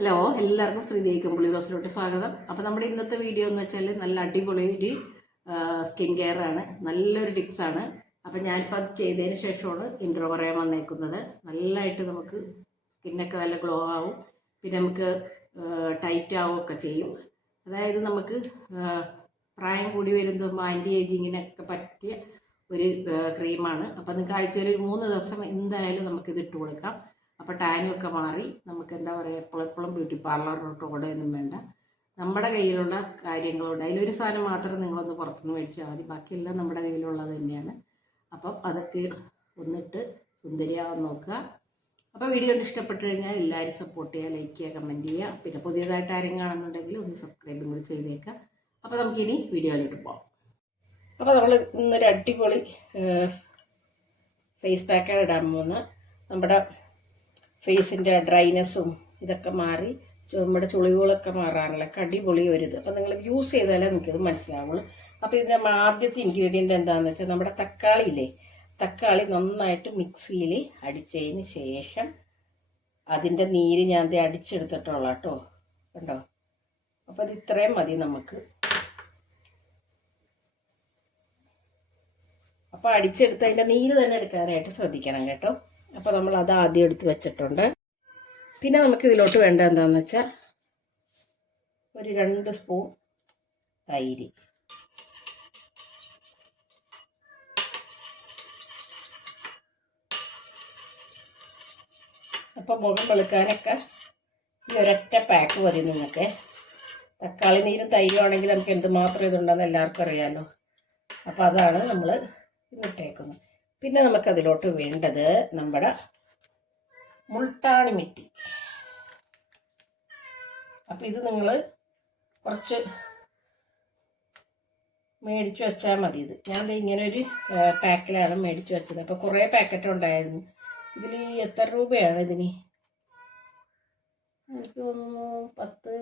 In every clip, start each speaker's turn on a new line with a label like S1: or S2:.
S1: Hello എല്ലാവർക്കും ശ്രീദേവിക്കും പുളി റോസിലോട്ട് സ്വാഗതം. അപ്പോൾ നമ്മുടെ ഇന്നത്തെ വീഡിയോ എന്ന് വെച്ചാൽ നല്ല അടിപൊളി ഒരു സ്കിൻ കെയർ ആണ്. നല്ലൊരു ടിപ്സാണ് അപ്പോൾ ഞാനിപ്പോൾ അത് ചെയ്തതിന് ശേഷമാണ് ഇൻട്രോ പറയാൻ വന്നേക്കുന്നത്. നല്ലതായിട്ട് നമുക്ക് സ്കിന്നൊക്കെ നല്ല ഗ്ലോ ആവും. പിന്നെ നമുക്ക് ടൈറ്റ് ആവുകയൊക്കെ ചെയ്യും. അതായത് നമുക്ക് പ്രായം കൂടി വരുമ്പോൾ ആന്റി ഏജിങ്ങിനൊക്കെ പറ്റിയ ഒരു ക്രീമാണ് അപ്പോൾ നിങ്ങൾക്ക് ആഴ്ചയിൽ ഒരു മൂന്ന് ദിവസം എന്തായാലും നമുക്കിത് ഇട്ട് കൊടുക്കാം. അപ്പോൾ ടൈമൊക്കെ മാറി. നമുക്ക് എന്താ പറയുക എപ്പോഴും എപ്പോഴും ബ്യൂട്ടി പാർലറിലോട്ട് ഓടുകയൊന്നും വേണ്ട. നമ്മുടെ കയ്യിലുള്ള കാര്യങ്ങളുണ്ട്. അതിലൊരു സാധനം മാത്രം നിങ്ങളൊന്ന് പുറത്തുനിന്ന് മേടിച്ചാൽ മതി. ബാക്കിയെല്ലാം നമ്മുടെ കയ്യിലുള്ളത് തന്നെയാണ്. അപ്പം അതൊക്കെ ഒന്നിട്ട് സുന്ദരിയാവാൻ നോക്കുക. അപ്പോൾ വീഡിയോ ഇഷ്ടപ്പെട്ട് കഴിഞ്ഞാൽ എല്ലാവരും സപ്പോർട്ട് ചെയ്യുക ലൈക്ക് ചെയ്യുക കമന്റ് ചെയ്യുക. പിന്നെ പുതിയതായിട്ട് ആരെങ്കിലും കാണുന്നുണ്ടെങ്കിൽ ഒന്ന് സബ്സ്ക്രൈബും കൂടി ചെയ്തേക്കുക. അപ്പോൾ നമുക്കിനി വീഡിയോയിലോട്ട് പോകാം അപ്പോൾ നമ്മൾ ഇന്നൊരു അടിപൊളി ഫേസ് പാക്കാണ് ഇടാൻ പോകുന്നത്. നമ്മുടെ ഫേസിന്റെ ഡ്രൈനെസ്സും ഇതൊക്കെ മാറി നമ്മുടെ ചുളിവുകളൊക്കെ മാറാനുള്ള അടിപൊളി ഒരു ഇത്. അപ്പോൾ നിങ്ങൾ യൂസ് ചെയ്താലേ നിങ്ങൾക്കിത് മനസ്സിലാവുള്ളൂ. അപ്പോൾ ഇതിന്റെ ആദ്യത്തെ ഇൻഗ്രീഡിയന്റ് എന്താണെന്ന് വെച്ചാൽ നമ്മുടെ തക്കാളി ഇല്ലേ? തക്കാളി നന്നായിട്ട് മിക്സിയിൽ അടിച്ചതിന് ശേഷം അതിന്റെ നീര് ഞാൻ ദേ അടിച്ചെടുത്തിട്ടുള്ള കേട്ടോ. കണ്ടോ? അപ്പോൾ അത് ഇത്രയും മതി നമുക്ക്. അപ്പോൾ അടിച്ചെടുത്ത് അതിന്റെ നീര് തന്നെ എടുക്കാനായിട്ട് ശ്രദ്ധിക്കണം കേട്ടോ. അപ്പോൾ നമ്മൾ അത് ആദ്യം എടുത്ത് വെച്ചിട്ടുണ്ട്. പിന്നെ നമുക്ക് ഇതിലോട്ട് വേണ്ട എന്താണെന്ന് വെച്ചാൽ ഒരു രണ്ട് സ്പൂൺ തൈര്. അപ്പോൾ മുഖം വെളുക്കാനൊക്കെ ഈ ഒരൊറ്റ പാക്ക് മതി നിങ്ങൾക്ക്. തക്കാളി നീരും തൈരും ആണെങ്കിൽ നമുക്ക് എന്തുമാത്രം ഇതുണ്ടെന്ന് എല്ലാവർക്കും അറിയാമല്ലോ അപ്പോൾ അതാണ് നമ്മൾ ഇന്നിട്ടേക്കുന്നത് പിന്നെ നമുക്കതിലോട്ട് വേണ്ടത് നമ്മുടെ മുൾട്ടാണി മിട്ടി അപ്പം ഇത് നിങ്ങൾ കുറച്ച് മേടിച്ച് വെച്ചാൽ മതി ഇത്. ഞാൻ ഇങ്ങനെ ഒരു പാക്കിലാണ് മേടിച്ച് വെച്ചത്. അപ്പോൾ കുറേ പാക്കറ്റ് ഉണ്ടായിരുന്നു ഇതിൽ എത്ര രൂപയാണ് ഇതിന്? എനിക്ക് തോന്നുന്നു പത്ത്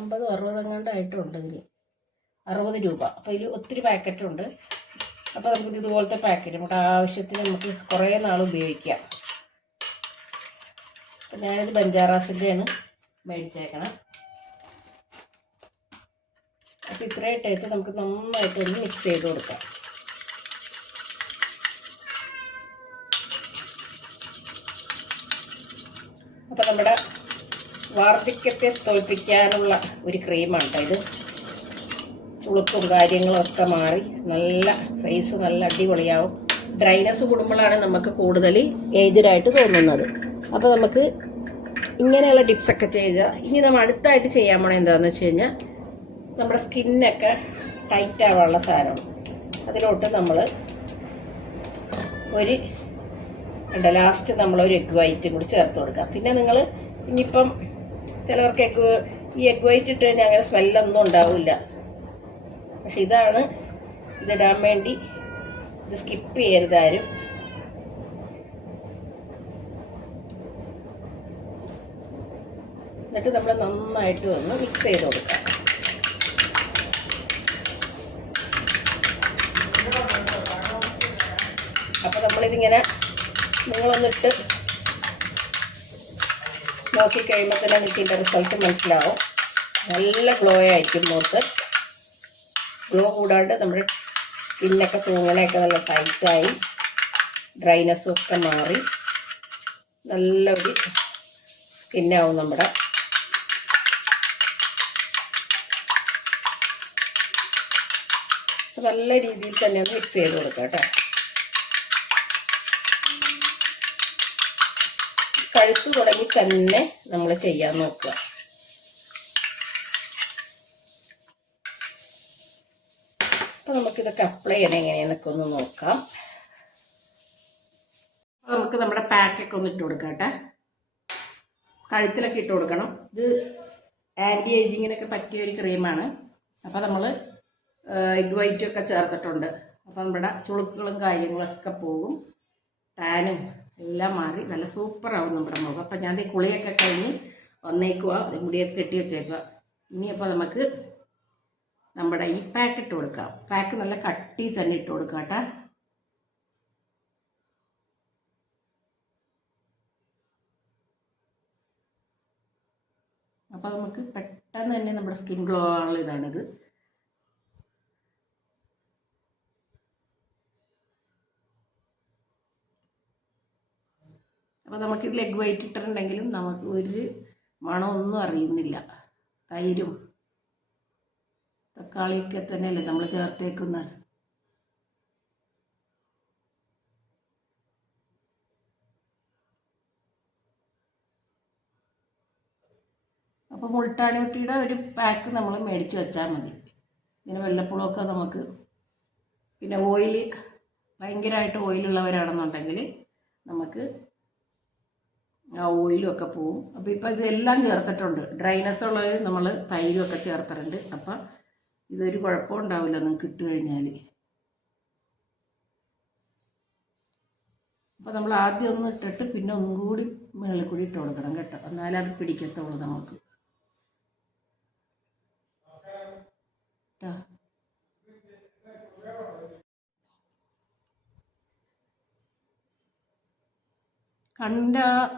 S1: അമ്പത് അറുപത് എങ്ങാണ്ടായിട്ടുണ്ട് ഇതിന്. അറുപത് രൂപ. അപ്പോൾ ഇതിൽ ഒത്തിരി പാക്കറ്റുണ്ട്. അപ്പോൾ നമുക്ക് ഇതുപോലത്തെ പാക്കറ്റ് നമുക്ക് ആവശ്യത്തിന് നമുക്ക് കുറേ നാൾ ഉപയോഗിക്കാം. അപ്പം ഞാനിത് ബഞ്ചാറാസിന്റെയാണ് മേടിച്ചേക്കണം. അപ്പം ഇത്രയും ടേച്ച് നമുക്ക് നന്നായിട്ടൊന്ന് മിക്സ് ചെയ്ത് കൊടുക്കാം. അപ്പം നമ്മുടെ വാർദ്ധക്യത്തെ തോൽപ്പിക്കാനുള്ള ഒരു ക്രീമാണ് കേട്ടോ ഇത്. ചുളുക്കും കാര്യങ്ങളും ഒക്കെ മാറി നല്ല ഫേസ് നല്ല അടിപൊളിയാവും. ഡ്രൈനസ് കൂടുമ്പോഴാണ് നമുക്ക് കൂടുതൽ ഏജ്ഡായിട്ട് തോന്നുന്നത്. അപ്പോൾ നമുക്ക് ഇങ്ങനെയുള്ള ടിപ്സൊക്കെ ചെയ്ത ഇനി നമ്മൾ അടുത്തായിട്ട് ചെയ്യാൻ പോണത് എന്താണെന്ന് വെച്ച് കഴിഞ്ഞാൽ നമ്മുടെ സ്കിന്നൊക്കെ ടൈറ്റ് ആവാനുള്ള സാധനം. അതിലോട്ട് നമ്മൾ ഒരു ഉണ്ട് ലാസ്റ്റ് നമ്മൾ ഒരു എഗ് വൈറ്റും കൂടി ചേർത്ത് കൊടുക്കുക. പിന്നെ നിങ്ങൾ ഇനിയിപ്പം ചിലവർക്ക് എഗ് ഈ എഗ് വൈറ്റ് ഇട്ട് കഴിഞ്ഞാൽ അങ്ങനെ സ്മെല്ലൊന്നും ഉണ്ടാവില്ല. പക്ഷെ ഇതാണ് ഇതിടാൻ വേണ്ടി. ഇത് സ്കിപ്പ് ചെയ്യരുതാരും എന്നിട്ട് നമ്മൾ നന്നായിട്ട് ഒന്ന് മിക്സ് ചെയ്ത് കൊടുക്കാം. അപ്പോൾ നമ്മളിതിങ്ങനെ നിങ്ങളൊന്നിട്ട് നോക്കിക്കഴിയുമ്പോൾ തന്നെ നിങ്ങൾക്ക് റിസൾട്ട് മനസ്സിലാവും. നല്ല ഗ്ലോ ആയിരിക്കും മുഖത്ത് ഗ്ലോ കൂടാണ്ട് നമ്മുടെ സ്കിന്നൊക്കെ തൂങ്ങണയൊക്കെ നല്ല ടൈറ്റായി. ഡ്രൈനെസ്സും ഒക്കെ മാറി. നല്ല ഒരു സ്കിന്നാവും നമ്മുടെ. നല്ല രീതിയിൽ തന്നെ അത് മിക്സ് ചെയ്ത് കൊടുക്കാം കേട്ടോ. കഴുത്ത് തുടങ്ങി തന്നെ നമ്മൾ ചെയ്യാൻ നോക്കുക. അപ്പോൾ നമുക്കിതൊക്കെ അപ്ലൈ ചെയ്യണം എങ്ങനെയാണെന്നൊക്കെ ഒന്ന് നോക്കാം. നമുക്ക് നമ്മുടെ പാക്കൊക്കെ ഒന്ന് ഇട്ട് കൊടുക്കട്ടെ കഴുത്തിലൊക്കെ ഇട്ട് കൊടുക്കണം. ഇത് ആന്റി ഏജിങ്ങിനൊക്കെ പറ്റിയ ഒരു ക്രീമാണ് അപ്പോൾ നമ്മൾ എഗ് വൈറ്റും ഒക്കെ ചേർത്തിട്ടുണ്ട്. അപ്പോൾ നമ്മുടെ ചുളുക്കുകളും കാര്യങ്ങളൊക്കെ പോകും. ടാനും എല്ലാം മാറി നല്ല സൂപ്പറാവും നമ്മുടെ മുഖം. അപ്പോൾ ഞാൻ കുളിയൊക്കെ കഴിഞ്ഞ് വന്നേക്കുക മുടിയൊക്കെ കെട്ടി വെച്ചേക്കുക ഇനിയപ്പോൾ നമുക്ക് നമ്മുടെ ഈ പാക്ക് ഇട്ട് കൊടുക്കാം. പാക്ക് നല്ല കട്ടി തന്നെ ഇട്ട് കൊടുക്കാം കേട്ടോ. അപ്പോൾ നമുക്ക് പെട്ടെന്ന് തന്നെ നമ്മുടെ സ്കിൻ ഗ്ലോ ആണുള്ള ഇതാണിത്. അപ്പോൾ നമുക്ക് ലെഗ് വൈറ്റ് ഇട്ടിട്ടുണ്ടെങ്കിലും നമുക്ക് ഒരു മണമൊന്നും അറിയുന്നില്ല. തൈരും തക്കാളിയൊക്കെ തന്നെയല്ലേ നമ്മൾ ചേർത്തേക്കുന്നത്? അപ്പോൾ മുൾട്ടാണി മുട്ടിയുടെ ഒരു പാക്ക് നമ്മൾ മേടിച്ച് വെച്ചാൽ മതി. ഇങ്ങനെ വെള്ളപ്പുളമൊക്കെ നമുക്ക് പിന്നെ ഓയിൽ ഭയങ്കരമായിട്ട് ഓയിലുള്ളവരാണെന്നുണ്ടെങ്കിൽ നമുക്ക് ആ ഓയിലും ഒക്കെ പോവും. അപ്പോൾ ഇപ്പോൾ ഇതെല്ലാം ചേർത്തിട്ടുണ്ട്. ഡ്രൈനസ് ഉള്ളത് നമ്മൾ തൈരും ഒക്കെ ചേർത്തിട്ടുണ്ട്. അപ്പം ഇതൊരു കുഴപ്പം ഉണ്ടാവില്ല നിങ്ങൾക്ക് ഇട്ട് കഴിഞ്ഞാൽ അപ്പോൾ നമ്മൾ ആദ്യം ഒന്ന് ഇട്ടിട്ട് പിന്നെ ഒന്നും കൂടി മുകളിൽ കൂടി ഇട്ട് കൊടുക്കണം കേട്ടോ. എന്നാലേ അത് പിടിക്കത്തുള്ളൂ നമുക്ക്. കണ്ട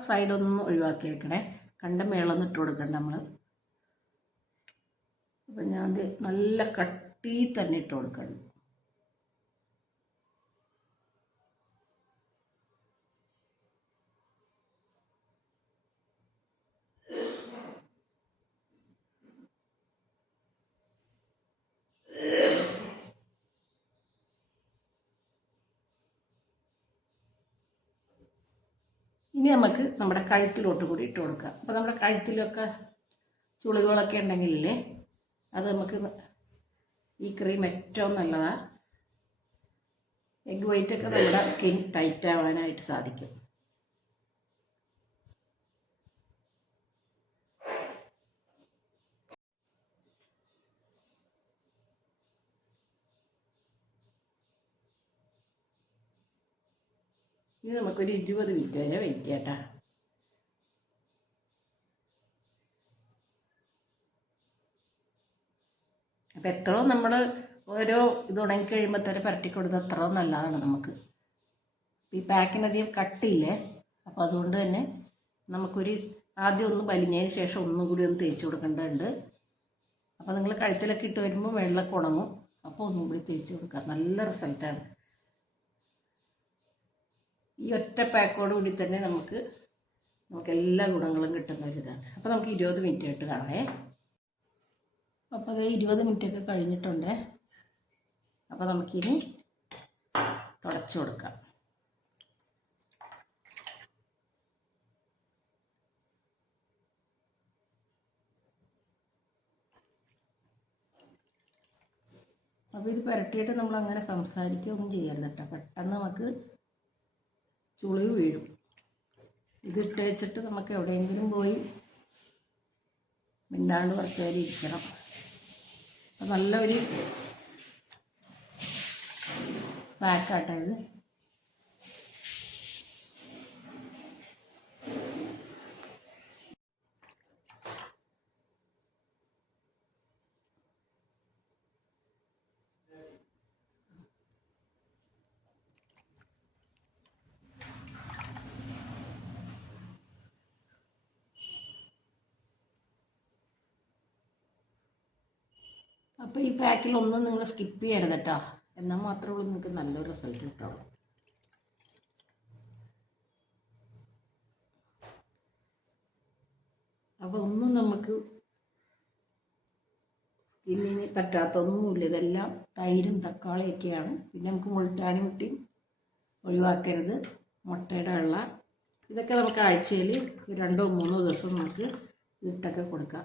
S1: സൈഡൊന്നും ഒഴിവാക്കി വെക്കണേ. കണ്ട മേളൊന്നും ഇട്ട് കൊടുക്കണ്ട നമ്മൾ അപ്പം ഞാൻ നല്ല കട്ടി തന്നെ ഇട്ട് കൊടുക്കണം. ഇനി നമുക്ക് നമ്മുടെ കഴുത്തിലോട്ട് കൂടി ഇട്ട് കൊടുക്കാം. അപ്പോൾ നമ്മുടെ കഴുത്തിലൊക്കെ ചുളികളൊക്കെ ഉണ്ടെങ്കിലേ അത് നമുക്ക് ഈ ക്രീം ഏറ്റവും നല്ലതാണ് എഗ് വൈറ്റ് ഒക്കെ നമ്മുടെ സ്കിൻ ടൈറ്റ് ആവാനായിട്ട് സാധിക്കും. ഇനി നമുക്കൊരു ഇരുപത് മിനിറ്റ് വരെ വെയിറ്റ് ചെയ്യാം അപ്പം എത്രയോ നമ്മൾ ഓരോ ഇത് ഉണങ്ങി കഴിയുമ്പോൾ തന്നെ പുരട്ടി കൊടുത്താൽ അത്രയും നല്ലതാണ് നമുക്ക്. ഈ പാക്കിനധികം കട്ടിയില്ലേ? അപ്പോൾ അതുകൊണ്ട് തന്നെ നമുക്കൊരു ആദ്യം ഒന്ന് വലിഞ്ഞതിന് ശേഷം ഒന്നും കൂടി ഒന്ന് തേച്ച് കൊടുക്കേണ്ടതുണ്ട്. അപ്പോൾ നിങ്ങൾ കഴുത്തിലൊക്കെ ഇട്ട് വരുമ്പോൾ വെള്ളമൊക്കെ ഉണങ്ങും. അപ്പോൾ ഒന്നും കൂടി തേച്ച് കൊടുക്കുക നല്ല റിസൾട്ടാണ് ഈ ഒറ്റ പാക്കോട് കൂടി തന്നെ നമുക്ക് നമുക്ക് എല്ലാ ഗുണങ്ങളും കിട്ടുന്ന ഒരു ഇതാണ്. അപ്പോൾ നമുക്ക് ഇരുപത് മിനിറ്റ് ആയിട്ട് കാണാമേ അപ്പോൾ അത് ഇരുപത് മിനിറ്റൊക്കെ കഴിഞ്ഞിട്ടുണ്ട്. അപ്പോൾ നമുക്കിനി തുടച്ചു കൊടുക്കാം. അപ്പോൾ ഇത് പുരട്ടിയിട്ട് നമ്മൾ അങ്ങനെ സംസാരിക്കുകയൊന്നും ചെയ്യരുത് കേട്ടോ. പെട്ടെന്ന് നമുക്ക് ചുളിവ് വീഴും. ഇതിട്ട് വെച്ചിട്ട് നമുക്ക് എവിടെയെങ്കിലും പോയി മിണ്ടാണ്ട് കുറച്ച് ഇരിക്കണം. നല്ലൊരു പാക്കാട്ടോ ഇത്. അപ്പോൾ ഈ പാക്കിൽ ഒന്നും നിങ്ങൾ സ്കിപ്പ് ചെയ്യരുത് കേട്ടോ എന്നാൽ മാത്രമേ ഉള്ളൂ നിങ്ങൾക്ക് നല്ലൊരു റിസൾട്ട് കിട്ടുള്ളൂ. അപ്പോൾ ഒന്നും നമുക്ക് സ്കിന്നിന് പറ്റാത്തൊന്നുമില്ല ഇതെല്ലാം തൈരും തക്കാളിയൊക്കെയാണ്. പിന്നെ നമുക്ക് മുൾട്ടാണി മുട്ടിയും ഒഴിവാക്കരുത്. മുട്ടയുടെ വെള്ള. ഇതൊക്കെ നമുക്ക് ആഴ്ചയിൽ രണ്ടോ മൂന്നോ ദിവസം നമുക്ക് ഇട്ടൊക്കെ കൊടുക്കാം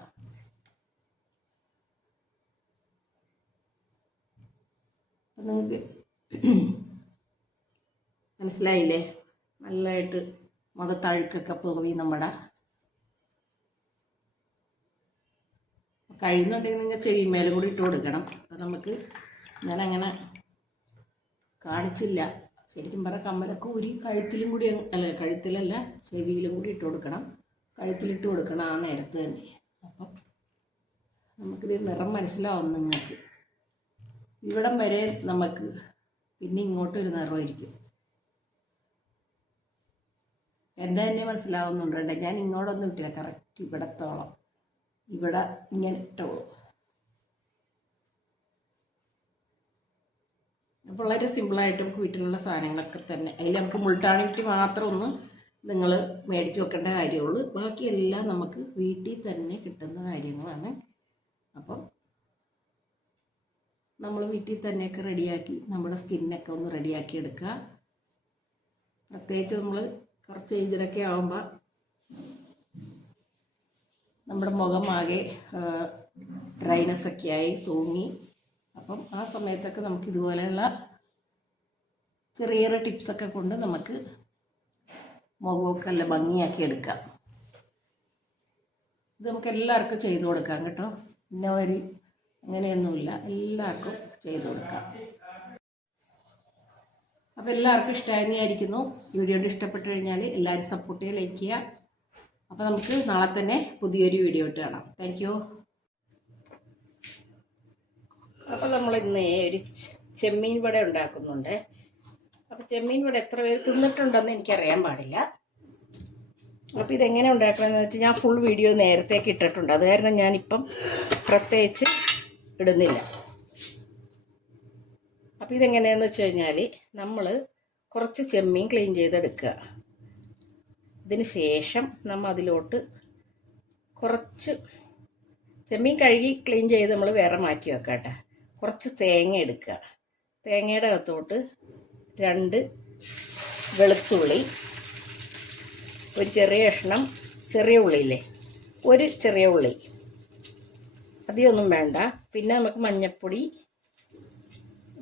S1: അപ്പം നിങ്ങൾക്ക് മനസ്സിലായില്ലേ? നല്ലതായിട്ട് മുഖത്തഴുക്കൊക്കെ പോയി നമ്മുടെ കഴിയുന്നുണ്ടെങ്കിൽ നിങ്ങൾ ചെവിമേലും കൂടി ഇട്ട് കൊടുക്കണം. അപ്പം നമുക്ക് ഞാൻ അങ്ങനെ കാണിച്ചില്ല. ശരിക്കും പറഞ്ഞാൽ കമ്മലൊക്കെ ഊരി കഴുത്തിലും കൂടി അല്ല കഴുത്തിലല്ല ചെവിയിലും കൂടി ഇട്ട് കൊടുക്കണം. കഴുത്തിലിട്ട് കൊടുക്കണം ആ നേരത്ത് തന്നെ. അപ്പം നമുക്കിത് നിറം മനസ്സിലാവും നിങ്ങൾക്ക്. ഇവിടം വരെ നമുക്ക് പിന്നെ ഇങ്ങോട്ട് ഒരു നിറമായിരിക്കും. എന്റെ തന്നെ മനസ്സിലാവുന്നുണ്ട്? ഞാൻ ഇങ്ങോട്ടൊന്നും ഇട്ടില്ല. കറക്റ്റ് ഇവിടത്തോളം. ഇവിടെ ഇങ്ങനെ ഇട്ടോളൂ. വളരെ സിമ്പിളായിട്ട് വീട്ടിലുള്ള സാധനങ്ങളൊക്കെ തന്നെ. അതിൽ നമുക്ക് മുൾട്ടാണിറ്റി മാത്രം ഒന്ന് നിങ്ങൾ മേടിച്ച് വെക്കേണ്ട കാര്യമുള്ളൂ. ബാക്കിയെല്ലാം നമുക്ക് വീട്ടിൽ തന്നെ കിട്ടുന്ന കാര്യങ്ങളാണ്. അപ്പം നമ്മൾ വീട്ടിൽ തന്നെയൊക്കെ റെഡിയാക്കി നമ്മുടെ സ്കിന്നൊക്കെ ഒന്ന് റെഡിയാക്കി എടുക്കുക. പ്രത്യേകിച്ച് നമ്മൾ കുറച്ച് ഏജിലൊക്കെ ആകുമ്പോൾ നമ്മുടെ മുഖം ആകെ ഡ്രൈനെസ് ഒക്കെ ആയി തൂങ്ങി. അപ്പം ആ സമയത്തൊക്കെ നമുക്ക് ഇതുപോലെയുള്ള ചെറിയ ചെറിയ ടിപ്സൊക്കെ കൊണ്ട് നമുക്ക് മുഖമൊക്കെ നല്ല ഭംഗിയാക്കി എടുക്കാം. ഇത് നമുക്ക് എല്ലാവർക്കും ചെയ്തു കൊടുക്കാം കേട്ടോ. പിന്നെ ഒരു അങ്ങനെയൊന്നുമില്ല. എല്ലാവർക്കും ചെയ്തു കൊടുക്കാം. അപ്പോൾ എല്ലാവർക്കും ഇഷ്ടമായെന്ന് വിചാരിക്കുന്നു. വീഡിയോ ഇഷ്ടപ്പെട്ട് കഴിഞ്ഞാൽ എല്ലാവരും സപ്പോർട്ട് ചെയ്യുക ലൈക്ക് ചെയ്യുക. അപ്പോൾ നമുക്ക് നാളെ തന്നെ പുതിയൊരു വീഡിയോ ഇട്ട് കാണാം. താങ്ക് യു അപ്പോൾ നമ്മൾ ഇന്ന് ഒരു ചെമ്മീൻ വട ഉണ്ടാക്കുന്നുണ്ട്. അപ്പോൾ ചെമ്മീൻ വട എത്ര പേര് തിന്നിട്ടുണ്ടെന്ന് എനിക്കറിയാൻ പാടില്ല. അപ്പോൾ ഇതെങ്ങനെ ഉണ്ടാക്കണമെന്ന് വെച്ചാൽ ഞാൻ ഫുൾ വീഡിയോ നേരത്തേക്ക് ഇട്ടിട്ടുണ്ട്. അത് കാരണം ഞാനിപ്പം പ്രത്യേകിച്ച് ഇടുന്നില്ല. അപ്പോൾ ഇതെങ്ങനെയാണെന്ന് വെച്ച് കഴിഞ്ഞാൽ നമ്മൾ കുറച്ച് ചെമ്മീൻ ക്ലീൻ ചെയ്തെടുക്കുക. ഇതിന് ശേഷം നമ്മൾ അതിലോട്ട് കുറച്ച് ചെമ്മീൻ കഴുകി ക്ലീൻ ചെയ്ത് നമ്മൾ വേറെ മാറ്റി വെക്കാം കേട്ടോ കുറച്ച് തേങ്ങ എടുക്കുക. തേങ്ങയുടെ അകത്തോട്ട് രണ്ട് വെളുത്തുള്ളി ഒരു ചെറിയ കഷ്ണം ചെറിയ ഉള്ളിയില്ലേ? ഒരു ചെറിയ ഉള്ളി. അധികമൊന്നും വേണ്ട. പിന്നെ നമുക്ക് മഞ്ഞൾപ്പൊടി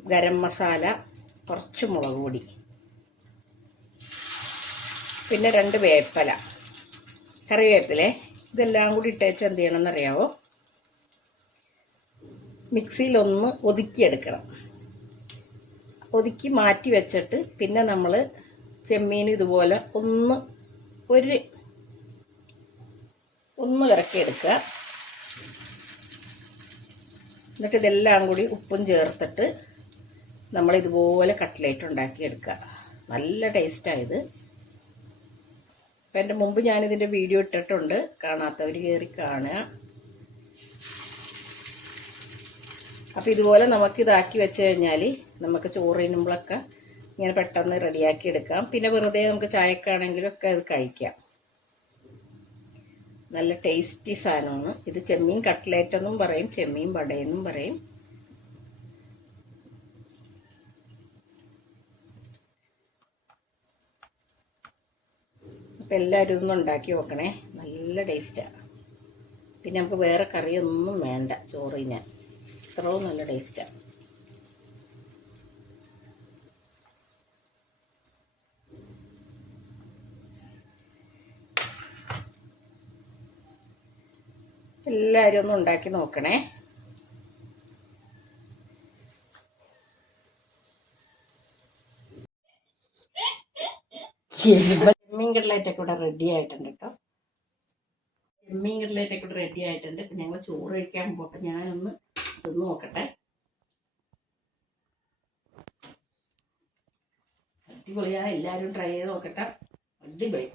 S1: ഗരം മസാല കുറച്ച് മുളക് പൊടി. പിന്നെ രണ്ട് വേപ്പല. കറിവേപ്പിലെ. ഇതെല്ലാം കൂടി ഇട്ടേച്ച് എന്ത് ചെയ്യണമെന്നറിയാവോ? മിക്സിയിലൊന്ന് ഒതുക്കിയെടുക്കണം. ഒതുക്കി മാറ്റി വെച്ചിട്ട് പിന്നെ നമ്മൾ ചെമ്മീൻ ഇതുപോലെ ഒന്ന് ഒരു ഒന്ന് ഇറക്കിയെടുക്കുക. എന്നിട്ട് ഇതെല്ലാം കൂടി ഉപ്പും ചേർത്തിട്ട് നമ്മൾ ഇതുപോലെ കട്ട്ലേറ്റ് ഉണ്ടാക്കിയെടുക്കുക നല്ല ടേസ്റ്റായത് അപ്പം എന്റെ മുമ്പ് ഞാനിതിന്റെ വീഡിയോ ഇട്ടിട്ടുണ്ട്. കാണാത്തവർ കയറി കാണുക. അപ്പോൾ ഇതുപോലെ നമുക്ക് ഇതാക്കി വെച്ച് കഴിഞ്ഞാൽ നമുക്ക് ചോറ് തിന്നുമ്പോഴൊക്കെ ഇങ്ങനെ പെട്ടെന്ന് റെഡിയാക്കി എടുക്കാം. പിന്നെ വെറുതെ നമുക്ക് ചായക്കാണെങ്കിലും ഒക്കെ അത് കഴിക്കാം. നല്ല ടേസ്റ്റി സാധനമാണ്. ഇത് ചെമ്മീൻ കട്ട്ലേറ്റ് എന്നും പറയും ചെമ്മീൻ വടയെന്നും പറയും. അപ്പം എല്ലാവരും ഇതൊന്നും ഉണ്ടാക്കി നോക്കണേ. നല്ല ടേസ്റ്റാണ് പിന്നെ നമുക്ക് വേറെ കറിയൊന്നും വേണ്ട ചോറിന് ഇത്രയും നല്ല ടേസ്റ്റാണ് എല്ലാവരും ഒന്ന് ഉണ്ടാക്കി നോക്കണേ. ചെമ്മീൻ കടലായിട്ടൊക്കെ ഇവിടെ റെഡി ആയിട്ടുണ്ട് കേട്ടോ. ചെമ്മീൻ കടലായിട്ടൊക്കെ ഇവിടെ റെഡി ആയിട്ടുണ്ട്. ഇപ്പം ഞങ്ങൾ ചോറ് കഴിക്കാൻ പോട്ടെ ഞാനൊന്ന് ഇത് നോക്കട്ടെ. അടിപൊളിയാ എല്ലാവരും ട്രൈ ചെയ്ത് നോക്കട്ടെ. അടിപൊളി.